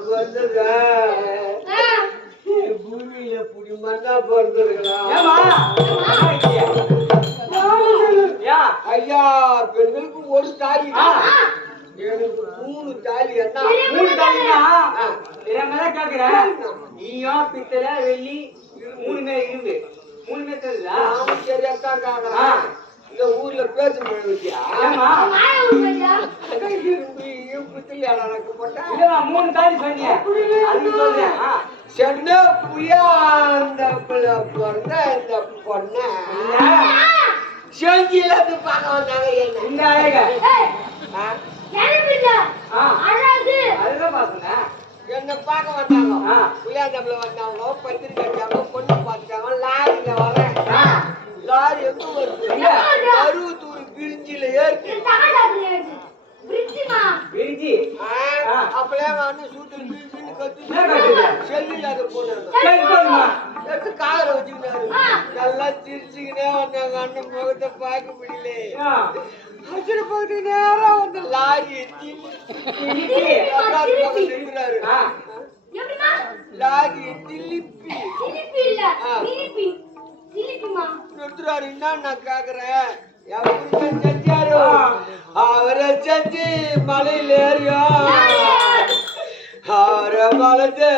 பிறந்ததா பூமியில புடி மண்ணா பிறந்திருக்கலாம் ஐயா பெண்களுக்கு ஒரு தாலி. எனக்கு மூணு தாலி என்ன மூணு தாலினா? ஆ. இதை கேக்குறேன் நீயும் பித்தளை வெள்ளி மூணுமே இருந்து. மூணுமே கேக்குறேன். இந்த ஊர்ல பேச்சு மழை ஏமா எனக்கு போட்டா இல்லம்மா மூணு தாலி சொன்னீங்க அது சொல்றேன். ஆ. சென்ன புயா அந்த பிள்ளை பிறந்த இந்த பொண்ண. செஞ்சில இருந்து பார்க்க வந்தாங்க என்ன? இந்த அழக. என்ன பார்க்க வந்தாங்க. ஆ. புளியாந்தப்புல வந்தாங்க. பத்திரிக்கை அடிச்சாங்க பொண்ணு பார்த்துட்டாங்க. லாரியில வரேன். லாரி எங்க வருது? அறுபத்தூர் பிரிஞ்சில ஏற்று விரிச்சி ஆ. அப்பலே வந்து சூத்துல பிரிஞ்சுன்னு கத்து? செல்லில் அதை போனாங்க எடுத்து காதல வச்சுக்கிட்டாரு. நல்லா சிரிச்சுக்கினே வந்தாங்க. அண்ணன் முகத்தை பார்க்க முடியல. ஆ. அச்சனை பார்த்து நேரா வந்து லாரி. நிற்கிறாரு. லாரி திருப்பி நிறுத்துறாரு. என்ன நான் கேக்குறேன் செஞ்சாரு அவரை செஞ்சு மலையில ஏறியோ அவரை மலைச்சு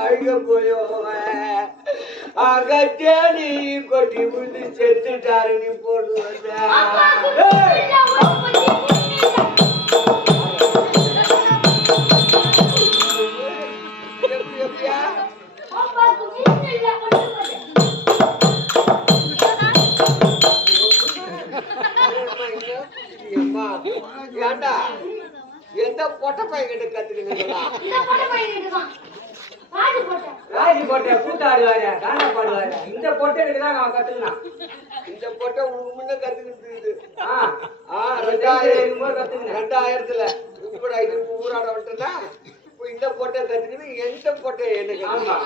அழுக போயோவன் அகத்தே நீ கொட்டி விழுந்து செத்துட்டாரு நீ போட்டு வந்த ஏன்டா எந்த பொட்ட பையன் கத்துக்கிட்டீங்களா ராஜி போட்ட. கூட்டாடு வாரியா காண்டா பாடுவாரு. இந்த பொட்டை தான் நான் கத்துக்கினான். இந்த பொட்டை உனக்கு முன்ன கத்துக்கிட்டு ஆ ஆ ரெண்டாயிரம் கத்துக்கினேன். ரெண்டாயிரத்துல இப்படா இது ஊராட இப்போ இந்த பொட்டை கத்துக்கிட்டு எந்த பொட்டை எனக்கு ஆமா.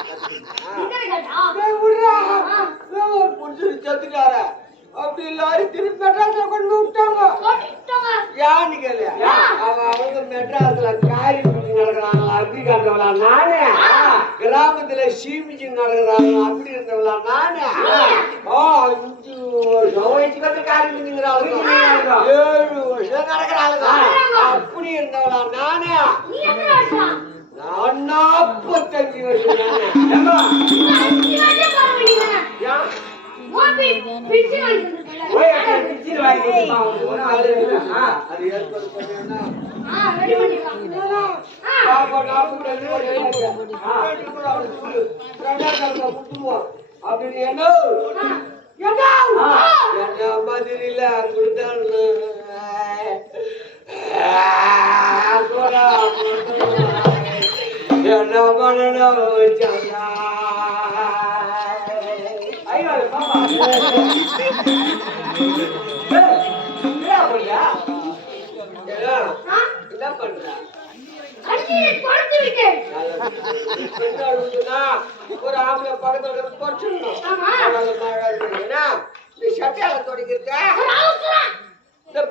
புடிச்சு செத்துட்டார. அப்படி எல்லாரும் திருப்பி மெட்ராஸ்ல கொண்டு விட்டாங்க. யான்னு கேளு அவன் அவங்க மெட்ராஸ்ல காரி நடக்கிறாங்களா? அப்படி கண்டவளா நானே? கிராமத்துல சீமிச்சு நடக்கிறாங்களா? அப்படி இருந்தவளா நானே? ஓ ஏழு வருஷம். நடக்கிறாளுங்க அப்படி இருந்தவளா நானே? நான் நாற்பத்தஞ்சு வருஷம். நானே அப்படின்னு என்ன என்ன பண்ணணும் ஒரு ஆம்பளை பக்கத்துல இருந்து இந்த சட்டையால இந்த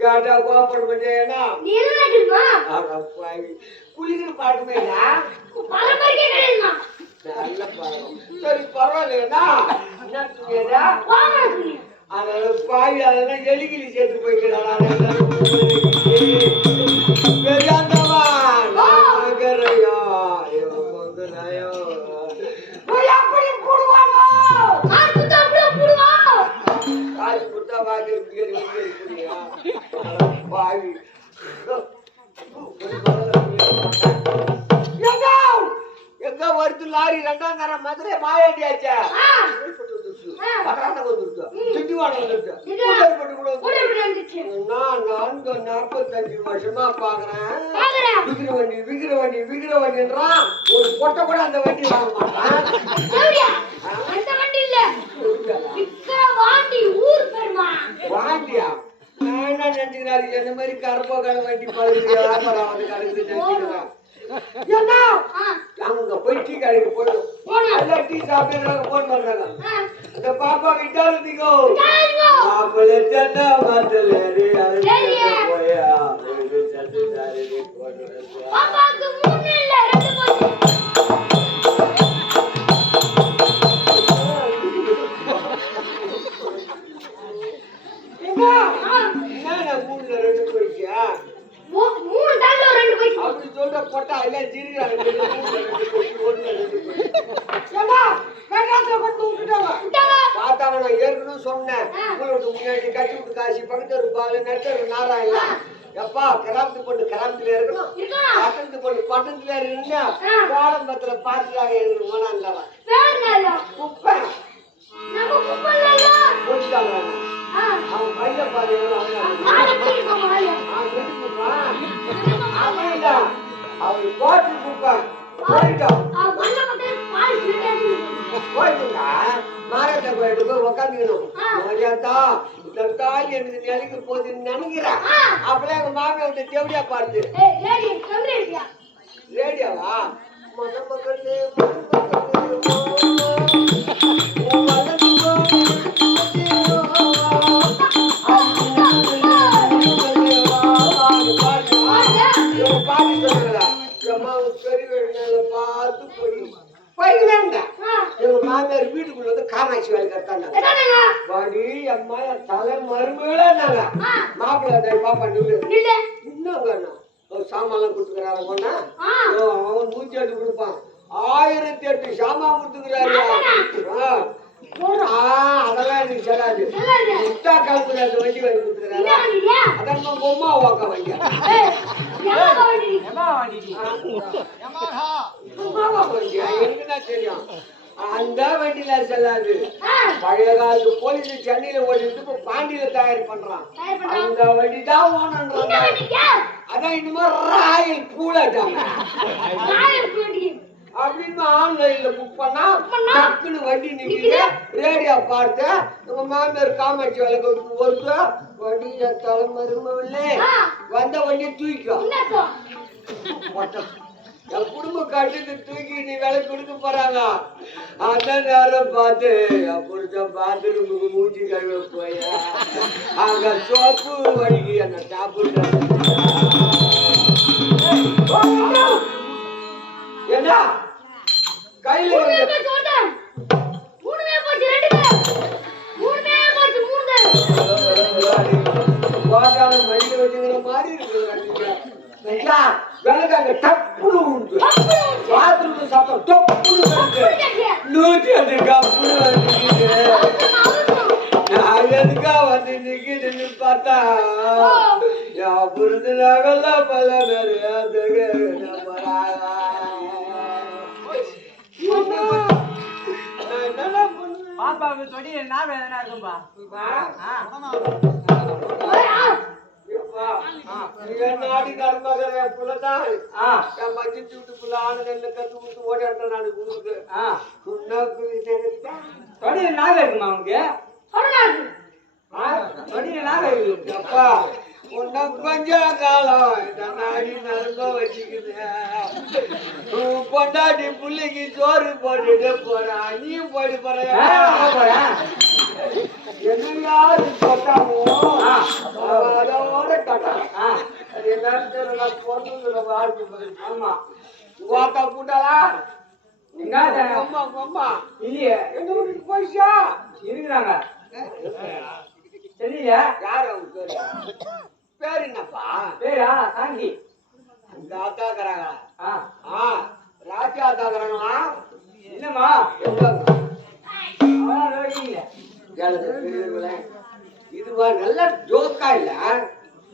கேட்டா கோபப்பட மாட்டேனா? குளிக்கிற கிடையாதுமா? நல்ல பழக்கம். சரி பரவாயில்லையா அதனால பாவி அதெல்லாம் எலிகிலி சேர்த்து போய்க்கிறானா பெரியாண்டவா கூட வந்துருச்சு. கூட இப்படி வந்துச்சு நான் நான்கு நாற்பத்தஞ்சு வருஷமா பாக்குறேன். விக்கிற வண்டி விக்கிற வண்டி விக்கிற வண்டின்றான். ஒரு பொட்டை கூட அந்த வண்டி வாங்க மாட்டான். வண்டி இல்ல. வாண்டி ஊர் பேர் என்ன மாதிரி கருப்போ கடை வண்டி வியாபாரம் வந்து ஆ, அவங்க போய் டீ கடைக்கு போயிடும் போனோம். எல்லாம் டீ சாப்பிடுறாங்க போன் பண்றாங்க ஆ, அந்த பாப்பா விட்டாருந்தீங்கோ சரிங்க. மாப்பிள்ளை சட்டை மாத்தல சரிங்க. போயா போய் சட்டை சாரி போட்டு வந்து. பாப்பாவுக்கு மூணு இல்ல, ரெண்டு போச்சு. ஏம்மா, ஆ, என்னடா மூணுல ரெண்டு போயிடுச்சா? மூ- மூணு தாண்டா ரெண்டு போச்சு. அப்படி சொல்ற பொட்டா எல்லாம் சிரிக்கிறாங்க. மூணுல ரெண்டு போயிடுச்சு, ஒண்ணுல ரெண்டு போயிடுச்சு. ஏம்மா, மெட்ராஸ்ல கொண்டு விட்டுட்டாங்க. விட்டாங்க. பார்த்தாங்க, நான் ஏற்கனவே சொன்னேன். ஆ. கட்டி விட்டு காசி, பக்கத்து ஒரு பாலு, நட்டு ஒரு நாராயணா. எப்பா, கிராமத்து பொண்ணு கிராமத்துல இருக்கணும். பட்டணத்து பொண்ணு பட்டணத்துல இருந்தா. கோடம்பத்துல பார்த்துட்டாங்க எனக்கு என்னது? குப்பை. அவன் பையன் பாரு, அவரு போட்டு குப்பை. போயிட்டோம். அவ மாரத்தை போயிட்டு போய் உக்காந்துக்கணும். ஆ. மரியாதா, இந்த தாய் எனக்கு நிலைக்கு போகுதுன்னு நினைக்கிறேன். அப்பதான் எங்க மாமியார் வந்து தேவடியா பாடுது. ரேடியோவா? மொத பார்த்து போய் போய்க்கலாம்டா. ஆ, எங்க மாமியார் வீட்டுக்குள்ள வந்து காமாட்சி வேலை கட்டாங்க? வாடி அம்மா என் தலை மருமகளேன்னாங்க ஆ. மாப்பிள்ளை பாப்பா நில்லு. நில்லு. இன்னும் வேணும் ஒரு சாமான்லாம் கொடுத்துக்கிறாரு கொண்டா அவன் நூத்தி எட்டு கொடுப்பான். ஆயிரத்தி எட்டு சாமான் கொடுத்துக்கிறாரு. அதெல்லாம் எனக்கு செல்லாது. முட்டா காலத்துல அந்த வண்டி வாங்கி கொடுத்துக்கிறாரு? அதான் பொம்மா வாக்க வண்டி? எனக்கு தான் தெரியும்? அந்த வண்டியில செல்லாது பழைய காலத்து போலீஸ் சென்னையில ஓடிட்டு இப்ப பாண்டியில தயார் பண்றான். அந்த வண்டி தான் ஓனன்றாங்க? அதான் இன்னுமா ராயல் பூலாட்டாங்க. அப்படின்னு ஆன்லைன்ல புக் பண்ணா? டக்குன்னு வண்டி நிக்குது ரேடியோ பார்த்து உங்க மாமியார் காமாட்சி வேலைக்கு ஒருத்த வண்டி தலைமருமவில்லை ஆ. வந்த வண்டியை தூக்கிக்கோ என்ன சொ? மொத்தம். என் குடும்ப கட்டுக்கு தூக்கி நீ வேலை கொடுக்க போறாங்க. அந்த நேரம் பார்த்து புருஷன் பாத்ரூமுக்கு மூஞ்சி கழுவ போய அங்க சோப்பு வடிக்கு என்ன சாப்பிட்டு என்ன? கையில மாதிரி இருக்குது வந்துக்குது அவசரம், அவசரம். நான் எதுக்கா வந்து நிக்குதுன்னு பார்த்தா என் புரிஞ்சுனாங்கல்ல பல பேரு அதுக்கு என்ன போறாங்க. அம்மா, நான் என்னடா பண்ணுவேன்? பாப்பாவுக்கு தொடி என்ன வேதனை இருக்கும்பா ஆ ஓய், ஆ. எப்பா, என் நாடி புள்ளதான். ஆ. என் மச்சி சூட்டு புள்ள ஆணுங்கள்ல கத்து கொடுத்து ஓடியாட்டேன் நான் ஊருக்கு. ஆ. உனக்கு இது எனக்கு தொடி நாக இருக்குமா உனக்கு? கொடநாடு. ஆ தொடி நாக இருக்கு. அப்பா. உன்னை கொஞ்ச காலம் நாடி நம்ப வச்சுக்குது. உன் பொண்டாட்டி புள்ளைக்கு சோறு போட்டுட்டு போறா. நீயும் போயிட்டு போறேன். என்ன யாரு ஆ. அவன் அதோட கட்டான் ஆ அது என்னன்னு தெரியல பொண்ணுங்களை வாழ்க்கை ஆமா. வாத்தா கூட்டாளா? இல்லையே. எங்க வீட்டுக்கு போயிச்சா இருக்கிறாங்க. தெரியல. யாரு அவங்க பேரு? பேர் என்னப்பா? பேரா? சாந்தி அந்த ஆத்தா இருக்கிறாங்களா ஆ ராஜா ஆத்தா இருக்கிறாங்களா என்னம்மா தெரியல இதுவா நல்ல ஜோக்கா இல்ல?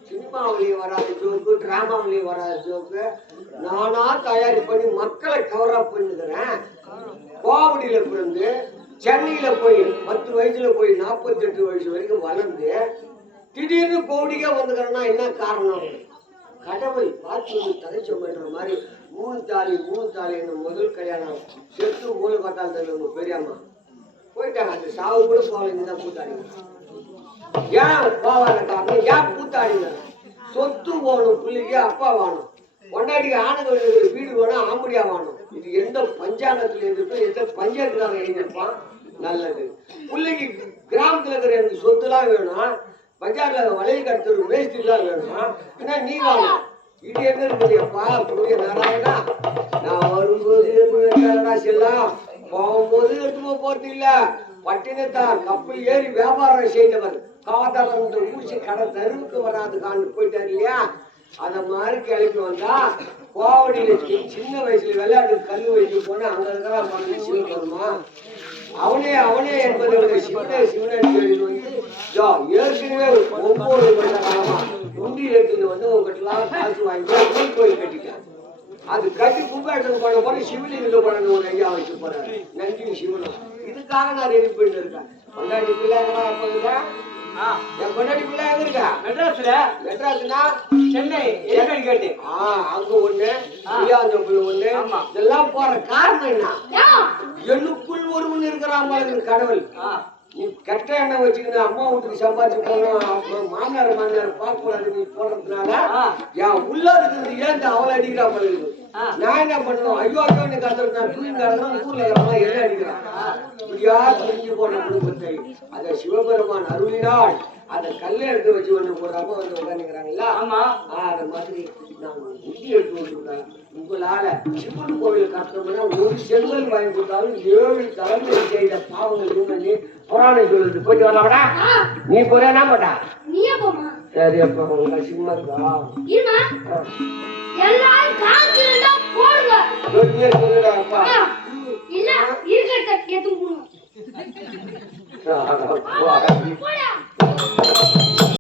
சினிமாவிலேயே வராத ஜோக்கு டிராமாவிலேயே வராத ஜோக்கு நானா தயாரி பண்ணி மக்களை கவர் அப் பண்ணுகிறேன். கோவடியில பிறந்து சென்னையில போய் பத்து வயசுல போய் நாற்பத்தெட்டு வயசு வரைக்கும் வளர்ந்து திடீர்னு கோடிக்கா வந்துக்கிறேன்னா என்ன காரணம்? கடவுள் பார்த்து வந்து தகைச்சோம்ன்ற மாதிரி மூணு தாலி மூணு தாலி என்ன முதல் கல்யாணம். செத்து மூணு பத்தாள் தெரியும் உங்க பெரியம்மா. போயிட்டாங்க. அந்த சாவு கூட போகலைங்க தான் கூத்தாடிங்க ஏன் போவாத காரணம்? ஏன் கூத்தாடிங்க சொத்து போகணும் பிள்ளைக்கு அப்பா வேணும். பொண்டாட்டிக்கு ஆணுக்கு வீடு வேணும் ஆம்படியா வேணும். இது எந்த பஞ்சாங்கத்துல இருக்கோ எந்த பஞ்சாயத்துக்காக எழுதியிருப்பான் நல்லது. பிள்ளைக்கு கிராமத்துல இருக்கிற எனக்கு சொத்துலாம் வேணும் பஞ்சாயத்துல வளைய கட்டுறது வேஸ்டிலாம் வேணும் ஏன்னா நீ வாங்க. இது எங்க இருக்குதுப்பா புரிய நாராயணா? நான் வரும்போது கனடா செல்லாம் போகும்போது எடுத்து போறது இல்ல. பட்டினத்தார் கப்பல் ஏறி வியாபாரம் செய்தவர். காத்தாமிட்ட பூச்சி கடை தெருவுக்கு வராது காண்டு போயிட்டார் இல்லையா? அத மாதிரி கிளம்பி வந்தா கோவடியில சின்ன வயசுல விளையாட்டு கல் வயசு போனா அங்க இருக்கிற மனது வருமா? அவனே அவனே என்பது ஒரு சிவனே சிவனடி வந்து ஏற்கனவே ஒவ்வொரு வருஷ காலமா உண்டி எடுத்துட்டு வந்து உங்ககிட்ட காசு வாங்கி கோயில் கட்டிட்டான். அது கட்டி கும்பாட்டத்துக்கு பண்ண போற சிவலிங்க பண்ண ஒரு ஐயா வச்சு போறாரு. நன்றி சிவனும் இதுக்காக நான் ரெடி பண்ணிட்டு இருக்கேன். பொண்டாட்டி பிள்ளைங்களா ஆ, என் பொண்டாட்டி பிள்ளை எங்க இருக்கா? மெட்ராஸ்ல. மெட்ராஸ்னா? சென்னை ஏற்காடு கேட்டு. ஆ அங்க ஒண்ணு புளியாந்தோப்புல ஒண்ணு. ஆமா. இதெல்லாம் போற காரணம் என்ன? யா. எனக்குள் ஒருவன் இருக்கிறான் கடவுள். ஆ, நீ கெட்ட எண்ணெய் வச்சுக்கிட்டு அம்மா வீட்டுக்கு சம்பாதிச்சு போகணும் மாமனார் மாமியார் பார்க்க கூடாது நீ போனதுனால ஆ. என் உள்ள இருக்கிறது ஏன் அவளை அடிக்கிறா ஆ. நான் என்ன பண்ணுவேன்? ஐயோ ஐயோ கத்துறது நான் தூங்கி கிடக்குறேன் ஊர்ல இருக்கிறவங்க என்ன அடிக்கிறான் இப்படியா பிரிஞ்சு போன குடும்பத்தை. அதை சிவபெருமான் அருளினால் அதை கல்லை எடுத்து வச்சு ஒண்ணு போடுறாம வந்து உட்காந்துக்கிறாங்களா ஆமா. அது மாதிரி நான் புத்தி எடுத்து வந்துருக்கேன் உங்களால சிவன் கோவில் கட்டணும்னா ஒரு செங்கல் வாங்கி கொடுத்தாலும் ஏழு தலைமை செய்த பாவங்கள் இவங்க புராணம் சொல்லுது. போயிட்டு வரலாம்டா. நீ போறேனா மாட்டா சரி அப்ப உங்க சிம்மா எல்லாரும் சொல்லுடா அப்பா. ஆ, இல்ல இருக்கிறத கேத்து போடுங்க ஆ, போடா